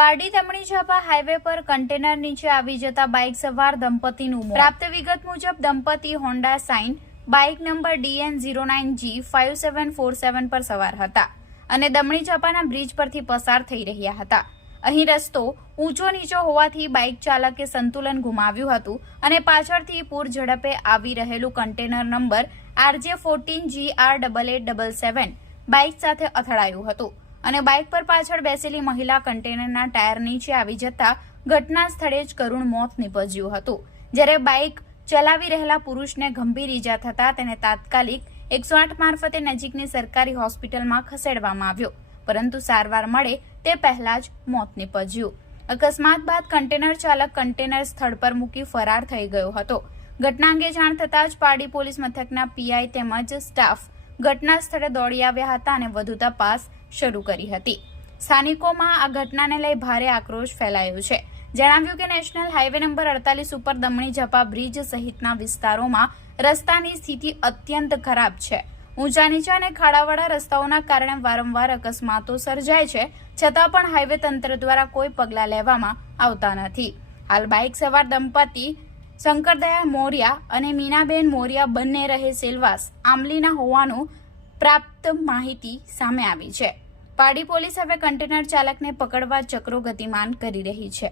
Pardi દમણી ઝાપા highway પર container નીચે આવી જતા બાઇક સવાર દંપતીનું મોત। પ્રાપ્ત વિગત મુજબ દંપતી Honda sign bike number DN09G5747 પર સવાર હતા અને દમણી ઝાપાના બ્રિજ પરથી પસાર થઈ રહ્યા હતા। અહીં રસ્તો ઊંચો નીચો હોવાથી બાઇક ચાલકે સંતુલન ગુમાવ્યું હતું અને પાછળથી પૂર ઝડપે આવી રહેલું કન્ટેનર નંબર RJ14GR8877 બાઇક સાથે અથડાયું હતું અને બાઇક પર પાછળ બેસેલી મહિલા કન્ટેનરના ટાયર નીચે આવી જતા ઘટના સ્થળે જ કરુણ મોત નીપજ્યું હતું। જ્યારે બાઇક ચલાવી રહેલા પુરુષને ગંભીર ઈજા થતા તેને તાત્કાલિક 108 મારફતે નજીકની સરકારી હોસ્પિટલમાં ખસેડવામાં આવ્યો, પરંતુ સારવાર મળે તે પહેલા જ મોત નીપજ્યું। અકસ્માત બાદ કન્ટેનર ચાલક કન્ટેનર સ્થળ પર મૂકી ફરાર થઈ ગયો હતો। ઘટના અંગે જાણ થતાં જ પારડી પોલીસ મથકના પીઆઈ તેમજ સ્ટાફ ઘટના સ્થળે દોડી આવ્યા હતા અને વધુ તપાસ શરૂ કરી હતી। સ્થાનિકોમાં આ ઘટનાને લઈ ભારે આક્રોશ ફેલાયો છે। જણાવ્યું કે નેશનલ હાઈવે નંબર 48 ઉપર દમણી ઝાપા બ્રિજ સહિતના વિસ્તારોમાં રસ્તાની સ્થિતિ અત્યંત ખરાબ છે। ઊંચા નીચા અને ખાડાવાળા રસ્તાઓના કારણે વારંવાર અકસ્માતો સર્જાય છે, છતાં પણ હાઈવે તંત્ર દ્વારા કોઈ પગલાં લેવામાં આવતા નથી। હાલ બાઇક સવાર દંપતી શંકરદયા મોરિયા અને મીનાબેન મોરિયા બંને રહે સેલવાસ આંબલીના હોવાનું પ્રાપ્ત માહિતી સામે આવી છે। પારડી પોલીસ હવે કન્ટેનર ચાલકને પકડવા ચક્રો ગતિમાન કરી રહી છે।